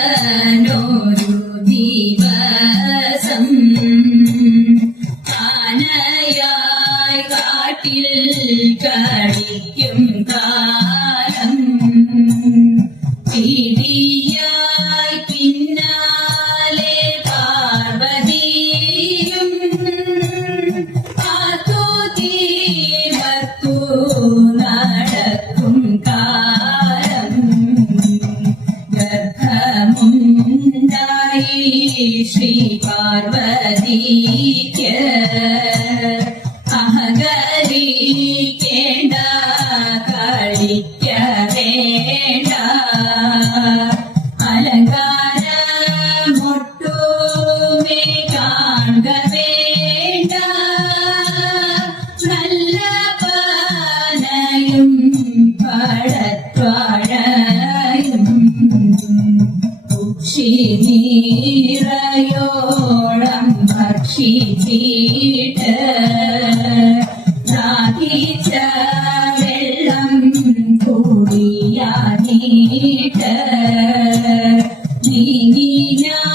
ദേവനൊരു ദിവസം ആനയായി കാട്ടിൽ കളിക്കും കാലം പിടിയായി പിന്നാലെ പാർവതിയും കാത്തു തീർത്തു നടക്കും കാലം ഗർഭമുണ്ടായി ശ്രീ പാർവതിക്ക് അഹങ്കരിക്കേണ്ട കളിക്ക വേണ്ട അലങ്കാരമൊട്ടുമേ കാണുക വേണ്ട നല്ല പാനയും പഴത്വാഴയും ഉക്ഷി നീറയോളം ഭക്ഷിച്ചിട്ട് ദാഹിച്ച വെള്ളം കുടിയാനീട്ട് നീങ്ങി ഞാൻ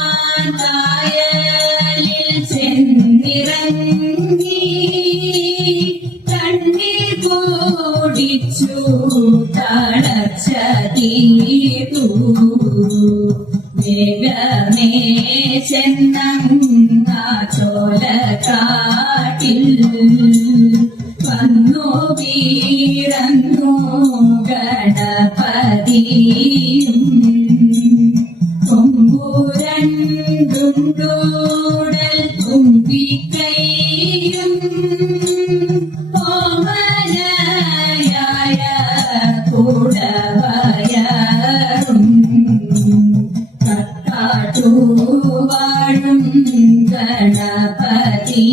കായലിൽ ചെന്നിറങ്ങി കണ്ണീർ കുടിച്ചു തളർച്ച തീർത്തു വേഗമേ ചെന്ന ചോലക്കാട്ടിൽ വന്നു വീരന്നു ഗണപതിയും കൊമ്പുരണ്ടുണ്ടൂടൽ തുമ്പിക്കൈയും ഓമനയായ കൂടവയറും കട്ടാട്ടുവാഴും ഗണപതിയേ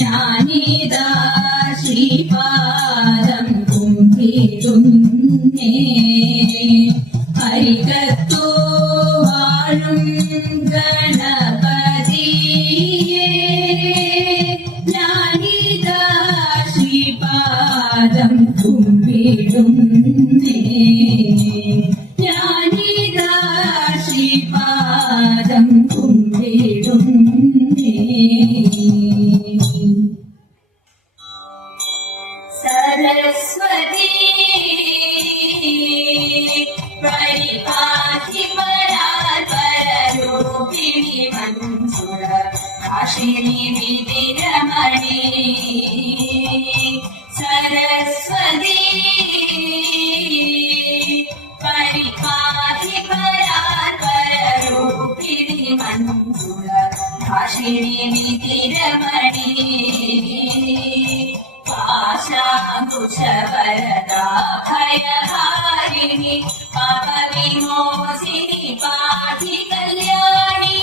ഞാനിതാ ശ്രീപാദം കുമ്പിടുന്നേ അരികത്തു വാഴും ഗണപതിയേ ഞാനിതാ ശ്രീപാദം കുമ്പിടുന്നേ ഞാനിതാ ശ്രീപാദം കുമ്പിടുന്നേ സരസ്വതി പരിപാധി പരാപരൂപിണി മഞ്ജുള ഭാഷിണി വിധിരമണി സരസ്വതി പരിപാധി പരാപരൂപിണി മഞ്ജുള ഭാഷിണി വിധിരമണി ആശാകുശവരദാ ഭയഹാരിണി പാപവിമോചിനി പാധി കല്യാണി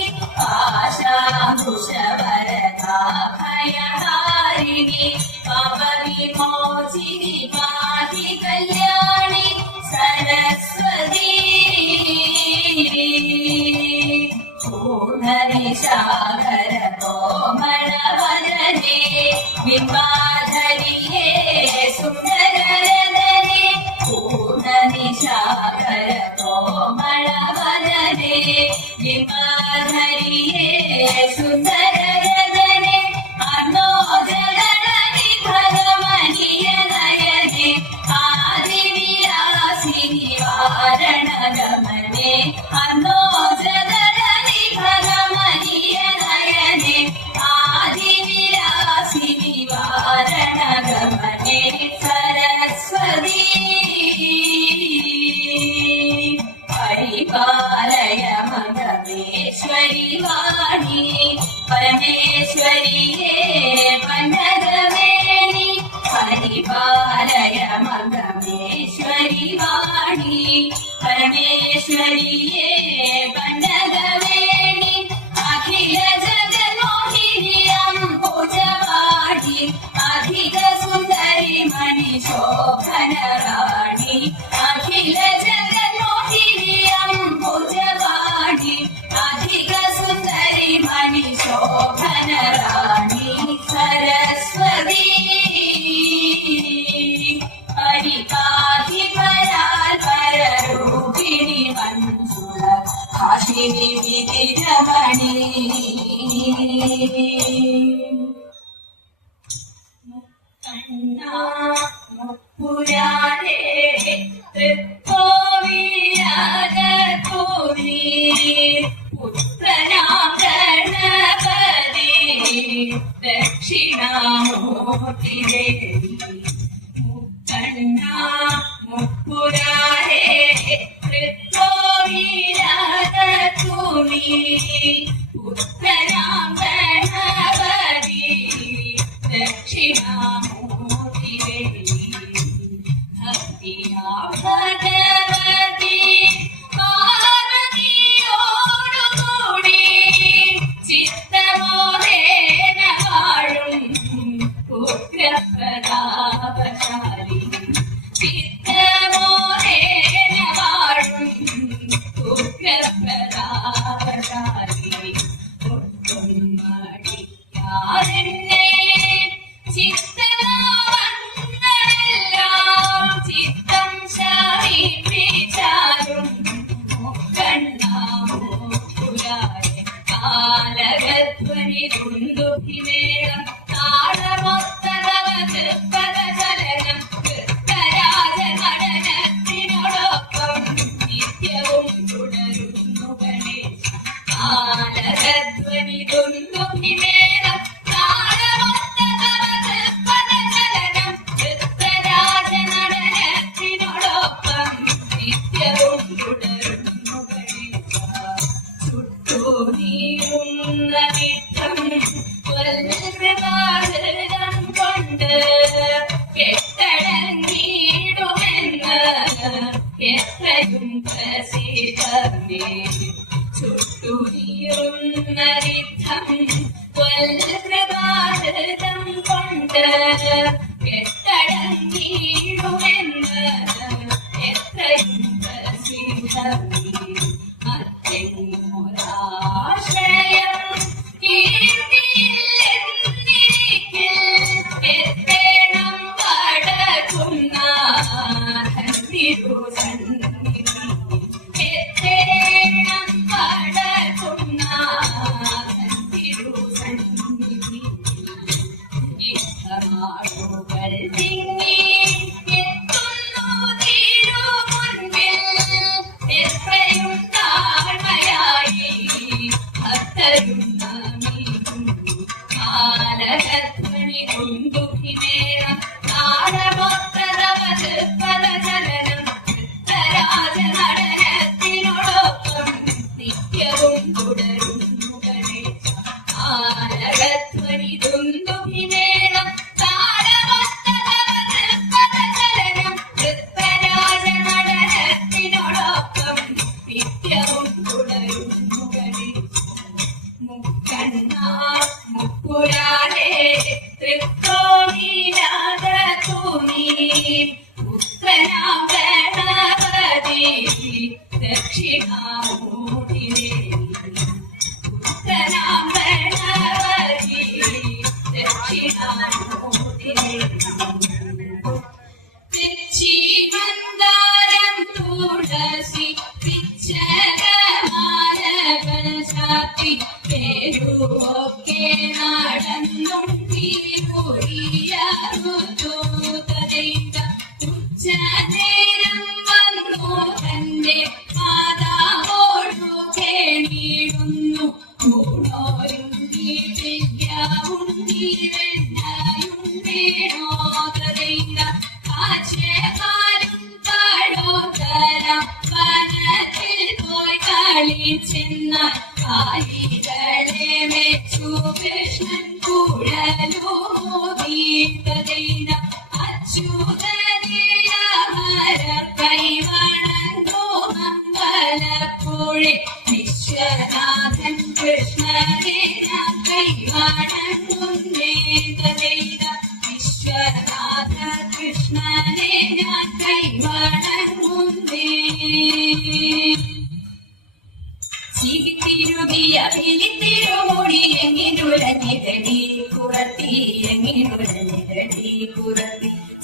ആശാകുശവരദാ ഭയഹാരിണി പാപവിമോചിനി പാധി കല്യാണി സരസ്വതി പൂർണ്ണനിശാഖര കോമളവദനേ വിംബാധരിയേ സുന്ദരരദനേ പൂർണ്ണനിശാഖര കോമളവദനേ വിംബാധരിയേ സുന്ദരരദനേ അർണോജലനദി ഭഗവനീയ നയനേ ആദിവിലാസിനി വാരണഗമനേ അർണോജലനദി ഭഗവനീയ നയനേ ആദിവിലാസിനി വാരണഗമനേ സരസ്വതി പരിപാലയ മഗമേശ്വരി വാണി പരമേശ്വരിയേ പന്നഗവേണി പരിപാലയ മഗമേശ്വരി വാണി പരമേശ്വരിയേ പന്നഗവേണി അഖില ജഗന്മോഹിനി അംബുജവാടി അധിക സുന്ദരി മണി ശോഭന റാണി അഖില ജഗന്മോഹിനി അംബുജവാടി അധിക സുന്ദരി മണി ശോഭന റാണി സരസ്വതി പരിപാധി പരാ കണ്ണാ മുപ്പുരാരേ തൃക്കോവിലകത്തുനീ പുത്രനാം ഗണപതി ദക്ഷിണാമൂർത്തി മുക്കണ്ണാ മുപ്പുരാരേ തൃക്കോവിലകത്തുനീ പുത്രനാം ഗണപതി ദക്ഷിണാമൂർത്തി ഭക്തിയാ ഭഗവതി പാർവതിയോടുകൂടി ചിത്തമോഹേന വാഴും ഉഗ്രപ്രതാപശാലി ചിത്തമോഹേന വാഴും ഉഗ്രപ്രതാപശാലി ഒട്ടും മടിക്കാതെന്നെ ചിത്തനാവങ്ങളെല്ലാം ചിത്തം ശമിപ്പിച്ചാലും കണ്ണാമൂക്കുലാരെ കാലകധ്വനി തുണ്ടുഭിമേളം താളമൊത്തതവത് പദചലനം കൃത്തരാജ നടനത്തിനോടൊപ്പം നിത്യവും തുടരുന്നു ഗണേശ കാലകധ്വനി തുണ്ടുഭിമേളം താളമൊത്തതവത് പദചലനം കൃത്തരാജ നടനത്തിനോടൊപ്പം നിത്യവും തുടരുന്നു ഗണേശ ചുട്ടൂനീറുന്ന വിധം വൽകൃപാഹൃതം കൊണ്ട് കെട്ടടങ്ങിയിടുമെന്ന് എത്രയും പ്രസിദ്ധമേ ചുട്ടൂനീറുന്ന വിധം വൽകൃപാഹൃതം കൊണ്ട് കെട്ടടങ്ങിയിടുമെന്ന് എത്രയും പ്രസിദ്ധമേ അത്യങ്ങോരാശ്രയം കീർത്തിയില്ലെന്നിരിക്കിൽ എത്തേണം വടകുന്നാഥൻ തിരുസന്നിധി എത്തേണം വടകുന്നാഥൻ തിരുസന്നിധി ഇഷ്ടമാടുകൾ തിങ്ങി എത്തുന്നു തിരുമുൻപിൽ എത്രയും താഴ്മയായി ഭക്തരും നമിക്കുന്നു കാലകധ്വനി തുണ്ടുഭിമേളം താളമൊത്തതവത് പദചലനം കൃത്തരാജ നടനത്തിനോടൊപ്പം നിത്യവും തുടരുന്നു ഗണേശ കാലകധ്വനി തുണ്ടുഭിമേളം താളമൊത്തതവത് പദചലനം കൃത്തരാജ നടനത്തിനോടൊപ്പം നിത്യവും തുടരുന്നു ഗണേശ മുക്കണ്ണാ മുപ്പുരാരേ തൃക്കോവിലകത്തുനീ പുത്രനാം ഗണപതി ദക്ഷിണാമൂർത്തി പുത്രനാം ഗണപതി ദക്ഷിണാമൂർത്തി പിച്ചിമന്ദാരം തുളസി പിച്ചകമാലകൾ ചാത്തി പേരുവൊക്കെ നടന്നും തിരുപുരിയറുതൂതരൈക ഉച്ചനേരം വന്നു തന്റെ മാതാവോടു കേണിടുന്നു ൂണോരുണ്ണി വിദ്യാവുണ്ണി വെണ്ണയുണ്ടേണോതരൈക കാശകാലും കാടോതരം വനത്തിൽ പോയി കളിച്ചെന്നാൽ കാലികളെ വെച്ചു കൃഷ്ണൻ കുഴലൂതീതരൈക അച്യുതനേയമരർ കൈവണങ്ങോ അമ്പലപ്പുഴെ വിശ്വനാഥൻ കൃഷ്ണനെ കൈവണങ്ങുന്നേതരൈക വിശ്വനാഥ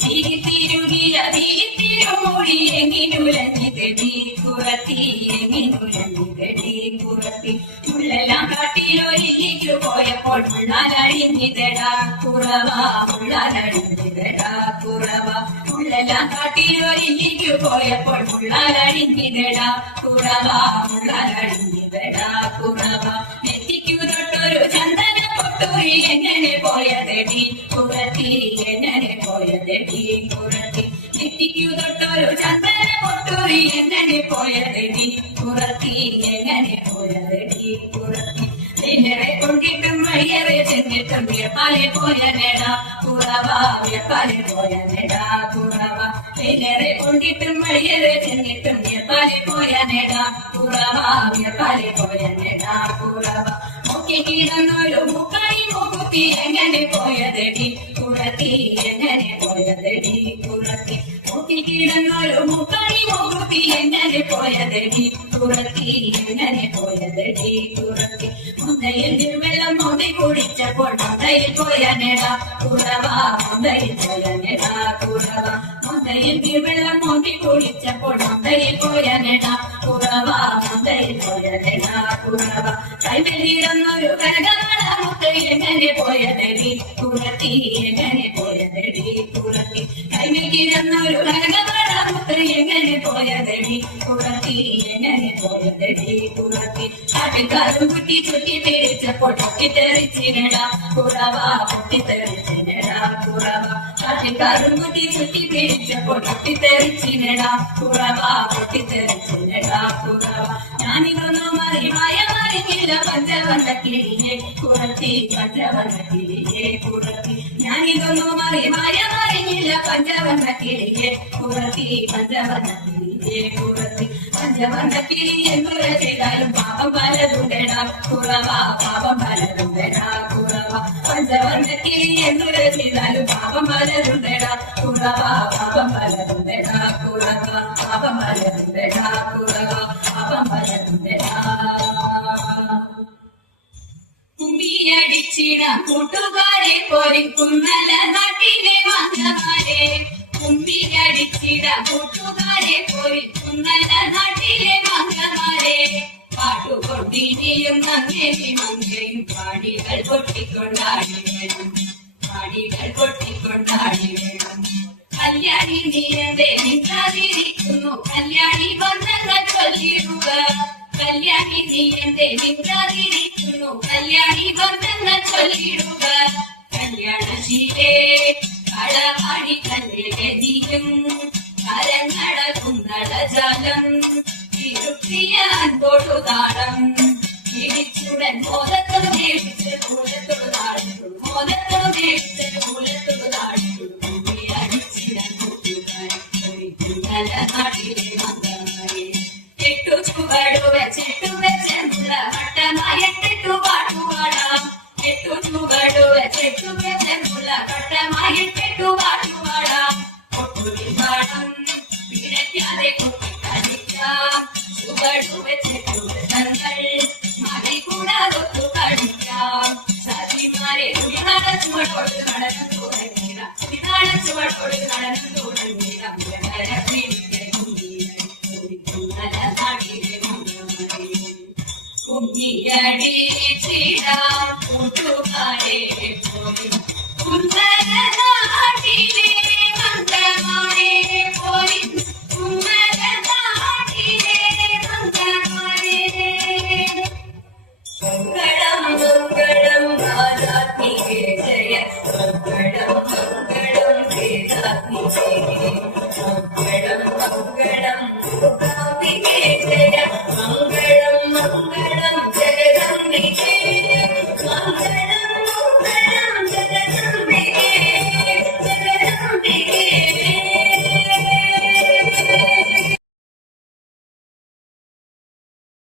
ചിരിത്തിരുകിയ വീത്തിരുമൂടി എങ്ങിനുലഞ്ഞിതടി കുറത്തി എങ്ങിനുലഞ്ഞിതടി കുറത്തി മുള്ളെല്ലാം കാട്ടിലൊരിക്കു പോയപ്പോൾ മുള്ളാലഴിഞ്ഞിതടാ കുറവ മുള്ളാലഴിഞ്ഞിതടാ കുറവ മുള്ളെല്ലാം കാട്ടിലൊരിക്കു പോയപ്പോൾ മുള്ളാലഴിഞ്ഞിതടാ കുറവ മുള്ളാലഴിഞ്ഞിതടാ കുറവ നെറ്റിക്കു തൊട്ടൊരു ചന്ദന പൊട്ടൂരി എങ്ങനെ പോയതടി കുറത്തി എങ്ങനെ പോയതടി കുറത്തി നെറ്റിക്കു തൊട്ടൊരു ചന്ദന പൊട്ടൂരി എങ്ങനെ പോയതടി കുറത്തി എങ്ങനെ പോയതടി കുറത്തി നിന്നെ കൊണ്ടിട്ടും വഴിയേറെ ചെന്നിട്ടും വിയപ്പാലെ പോയ നേട കുറവ വിയപ്പാലെ പോയ നേട കുറവ നിന്നെ കൊണ്ടിട്ടും വഴിയേറെ ചെന്നിട്ടും വിയപ്പാലെ പോയ നേട കുറവ വിയപ്പാലെ പോയ നേട കുറവ മുക്കി കിടന്നൊരു മുക്കണി മുക്കുത്തി എങ്ങനെ പോയതടി കുറത്തി എങ്ങനെ പോയതടി കുറത്തി മുക്കി കിടന്നൊരു മുക്കണി മുക്കുത്തി എങ്ങനെ പോയതടി കുറത്തി എങ്ങനെ പോയതടി കുറത്തി മുന്തയിൽ വെള്ളം മോന്തി കുടിച്ചപ്പോൾ മുന്തയിൽ പോയ നേട കുറവ മുന്തയിൽ പോയ നേട കുറവ മുന്തയിൽ വെള്ളം മോന്തി കുടിച്ചപ്പോൾ മുന്തയിൽ പോയ നേട കുറവ മുന്തയിൽ പോയ നേട കുറവ കൈമേലിരുന്നൊരു കനകമണ മുത്ത് എങ്ങനെ പോയതടി കുറത്തി എങ്ങനെ പോയതടി കുറത്തി കൈമേലിരുന്നൊരു കനകമണ മുത്ത് എങ്ങനെ പോയതടി കുറത്തി എങ്ങനെ പോയതടി കുറത്തി കാട്ടിക്കാരും കുട്ടി ചുറ്റി തെറിച്ചപ്പോൾ പൊട്ടിത്തെറിച്ചിനട കുറവ പൊട്ടിത്തെറിച്ചിനട കുറവ കാട്ടിക്കാരും കുട്ടി ചുറ്റി തെറിച്ചപ്പോൾ പൊട്ടിത്തെറിച്ചിനട കുറവ പൊട്ടിത്തെറിച്ചിനട കുറവ ഞാനിതൊന്നും മറിഞ്ഞില്ല പഞ്ചവർണ്ണ കിളിയെ കുറത്തി പഞ്ചവർണ്ണ കിളിയെ കുറത്തി ഞാനിതൊന്നും മറിഞ്ഞില്ല പഞ്ചവർണ്ണ കിളിയെ കുറത്തി പഞ്ചവർണ്ണ കിളിയെ കുറത്തി പഞ്ചവർണ്ണ കിളി എന്തുര ചെയ്താലും പാപം പലതുണ്ടടാ കുറവ പാപം പലതുണ്ടടാ കുറവ പഞ്ചവർണ്ണ കിളി എന്തുര ചെയ്താലും പാപം പലതുണ്ടടാ കുറവ പാപം പലതുണ്ടടാ കുറവ പാപം പലതുണ്ടടാ കുറവ പാപം പലതുണ്ടടാ കുമ്പിയടിച്ചിട കൂട്ടുകാരെ പോരി കുന്നല നാട്ടിലെ മംഗമാരെ കുമ്പിയടിച്ചിട കൂട്ടുകാരെ പോരി കുന്നല നാട്ടിലെ മംഗമാരെ പാട്ടുകൊണ്ടിനിയും നന്ദേവി മങ്കയും പാടികൾ പൊട്ടിക്കൊണ്ടാടി വേണം പാടികൾ പൊട്ടിക്കൊണ്ടാടി വേണം കല്യാണി നീയന്റെ നിന്നാതിരിക്കുന്നു കല്യാണി ബന്ധങ്ങൾ ചൊല്ലിടുക കല്യാണി നീയന്റെ നിന്നാതിരിക്കുന്നു കല്യാണി ബന്ധങ്ങൾ ചൊല്ലിടുക കല്യാണശീലേ കളപാടി കല്ലേജിയും കരങ്ങട കുന്നടജാലം തിരുത്തിയ അൻപോടു താളം തിരിച്ചുടൻ മോദത്തോട് മേടിച്ച് കൂലത്തോട് താഴ്ത്തു മോദത്തോട് മേടിച്ച് കൂലത്തോട് താഴ്ത്തു അടിച്ചിടൻ കൂട്ടുകാരി കുന്നല നാട്ടിലെ മംഗമാരെ എട്ടു ചുവടു വെച്ചിട്ടു വെച്ചുള്ള വട്ടമായിട്ടിട്ടു പാട്ടുപാടാം എട്ടു ചുവടു വെച്ചിട്ടു വെച്ചുള്ള വട്ടമായിട്ടിട്ടു പാട്ടുപാടാം ഒട്ടുവിൽ പാടം പിഴയ്ക്കാതെ കുട്ടിക്കളിക്കാം ചുവടു വെച്ചിട്ടു തങ്ങൾ മതി കൂടാതൊത്തു കളിക്കാം സതിമാരെ തുണിനാട ചുവടോട് നടനം തുടങ്ങിയ തുണിനാട ചുവടോട് നടനം തുടങ്ങിയ കുഞ്ഞിയടിച്ചിടാം കൂട്ടുകാരെ പോയി കുന്നല നാട്ടിലെ മംഗമാരെ പോയി കുന്നല നാട്ടിലെ മംഗമാരെ മംഗളം മംഗളം ആരാത്മികേ ജയ മംഗളം മംഗളം വേദാത്മികേ മംഗളം മംഗളം